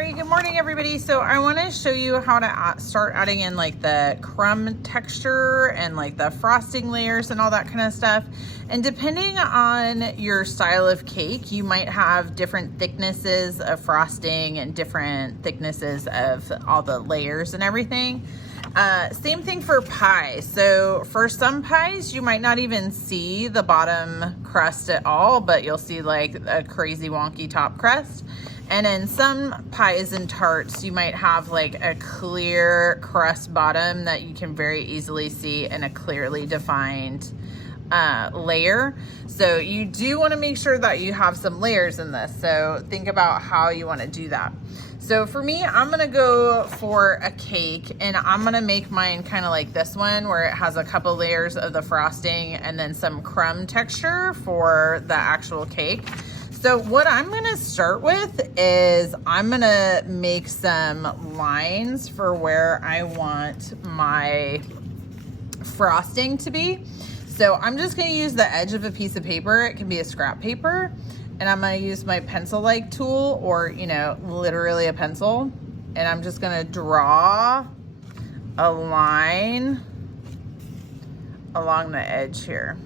right, good morning everybody. So I want to show you how to start adding in like the crumb texture and like the frosting layers and all that kind of stuff. And depending on your style of cake, you might have different thicknesses of frosting and different thicknesses of all the layers and everything. Same thing for pie. So for some pies, you might not even see the bottom crust at all, but you'll see like a crazy wonky top crust. And in some pies and tarts, you might have like a clear crust bottom that you can very easily see in a clearly defined layer. So you do want to make sure that you have some layers in this. So think about how you want to do that. So for me, I'm going to go for a cake and I'm going to make mine kind of like this one where it has a couple layers of the frosting and then some crumb texture for the actual cake. So what I'm going to start with is I'm going to make some lines for where I want my frosting to be. So I'm just going to use the edge of a piece of paper. It can be a scrap paper. And I'm going to use my pencil-like tool or, you know, literally a pencil. And I'm just going to draw a line along the edge here.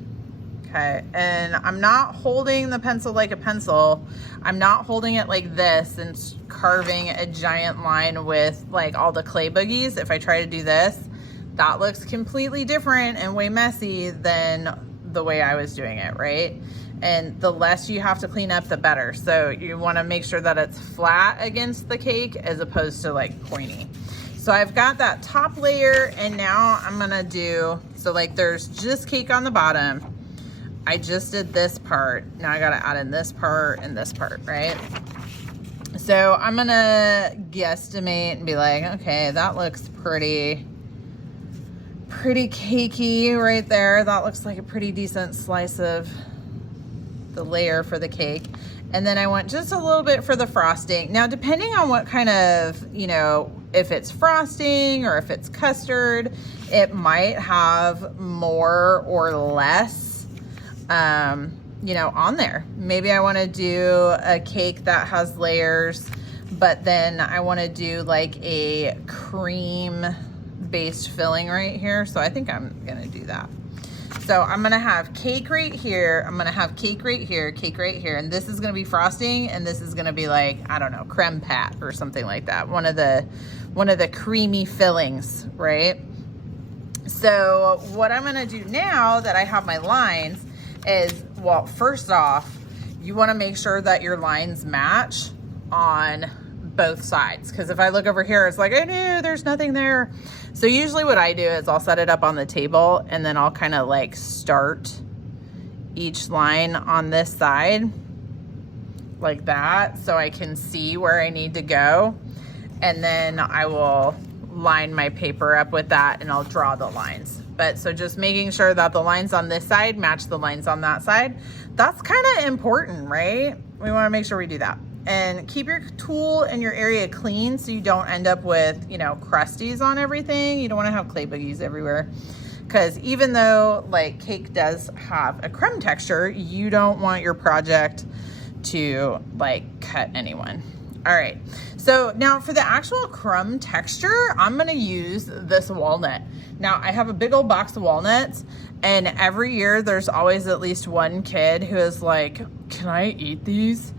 Okay, and I'm not holding the pencil like a pencil. I'm not holding it like this and carving a giant line with like all the clay boogies. If I try to do this, that looks completely different and way messy than the way I was doing it, right? And the less you have to clean up, the better. So you want to make sure that it's flat against the cake as opposed to like pointy. So I've got that top layer and now I'm gonna do, so like there's just cake on the bottom. I just did this part. Now I gotta add in this part and this part, right? So I'm gonna guesstimate and be like, okay, that looks pretty cakey right there. That looks like a pretty decent slice of the layer for the cake. And then I want just a little bit for the frosting. Now, depending on what kind of, you know, if it's frosting or if it's custard, it might have more or less you know, on there. Maybe I want to do a cake that has layers, but then I want to do like a cream based filling right here. So I think I'm going to do that. So I'm going to have cake right here. I'm going to have cake right here, cake right here. And this is going to be frosting. And this is going to be like, I don't know, creme pat or something like that. One of the creamy fillings, right? So what I'm going to do now that I have my lines is, well, first off, you want to make sure that your lines match on both sides. Because if I look over here, it's like, I knew there's nothing there. So usually what I do is I'll set it up on the table and then I'll kind of like start each line on this side like that so I can see where I need to go. And then I will line my paper up with that and I'll draw the lines. But so just making sure that the lines on this side match the lines on that side. That's kind of important, right? We want to make sure we do that. And keep your tool and your area clean so you don't end up with, you know, crusties on everything. You don't want to have clay boogies everywhere. Because even though like cake does have a crumb texture, you don't want your project to like cut anyone. All right, so now for the actual crumb texture, I'm gonna use this walnut. Now I have a big old box of walnuts and every year there's always at least one kid who is like, can I eat these?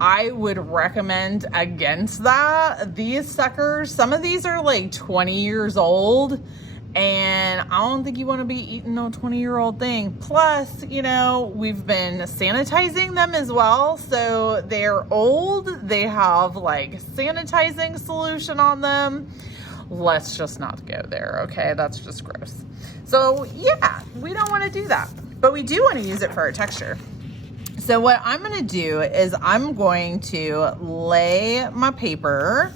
I would recommend against that. These suckers, some of these are like 20 years old and I don't think you want to be eating no 20-year-old thing. Plus, you know, we've been sanitizing them as well. So they're old. They have like sanitizing solution on them. Let's just not go there, okay? That's just gross. So yeah, we don't want to do that. But we do want to use it for our texture. So what I'm going to do is I'm going to lay my paper,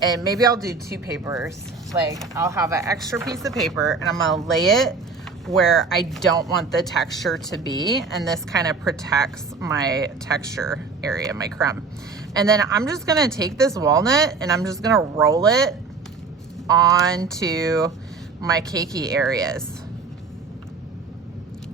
and maybe I'll do two papers. Like I'll have an extra piece of paper and I'm going to lay it where I don't want the texture to be. And this kind of protects my texture area, my crumb. And then I'm just going to take this walnut and I'm just going to roll it onto my cakey areas.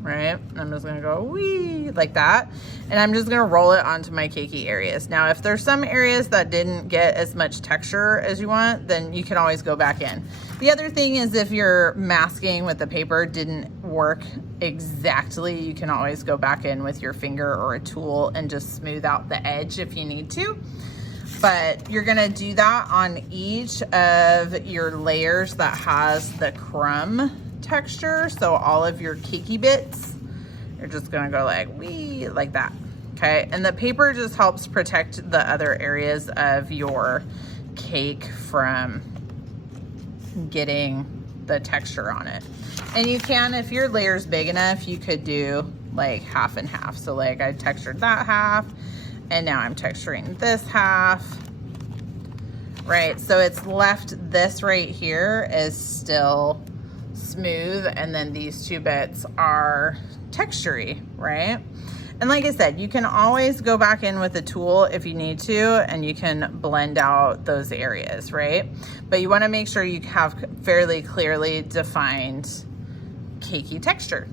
right? And I'm just gonna go wee like that. And I'm just gonna roll it onto my cakey areas. Now, if there's some areas that didn't get as much texture as you want, then you can always go back in. The other thing is if your masking with the paper didn't work exactly, you can always go back in with your finger or a tool and just smooth out the edge if you need to. But you're gonna do that on each of your layers that has the crumb texture. So all of your cakey bits, you're just gonna go like wee, like that, okay? And the paper just helps protect the other areas of your cake from getting the texture on it. And you can, if your layer's big enough, you could do like half and half. So like I textured that half, and now I'm texturing this half, right? So it's left this right here is still smooth, and then these two bits are textury, right? And like I said, you can always go back in with a tool if you need to, and you can blend out those areas, right? But you wanna make sure you have fairly clearly defined cakey texture.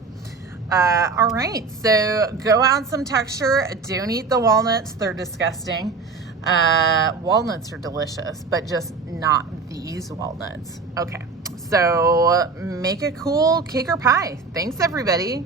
All right, so go add some texture. Don't eat the walnuts, they're disgusting. Walnuts are delicious, but just not these walnuts. Okay, so make a cool cake or pie. Thanks, everybody.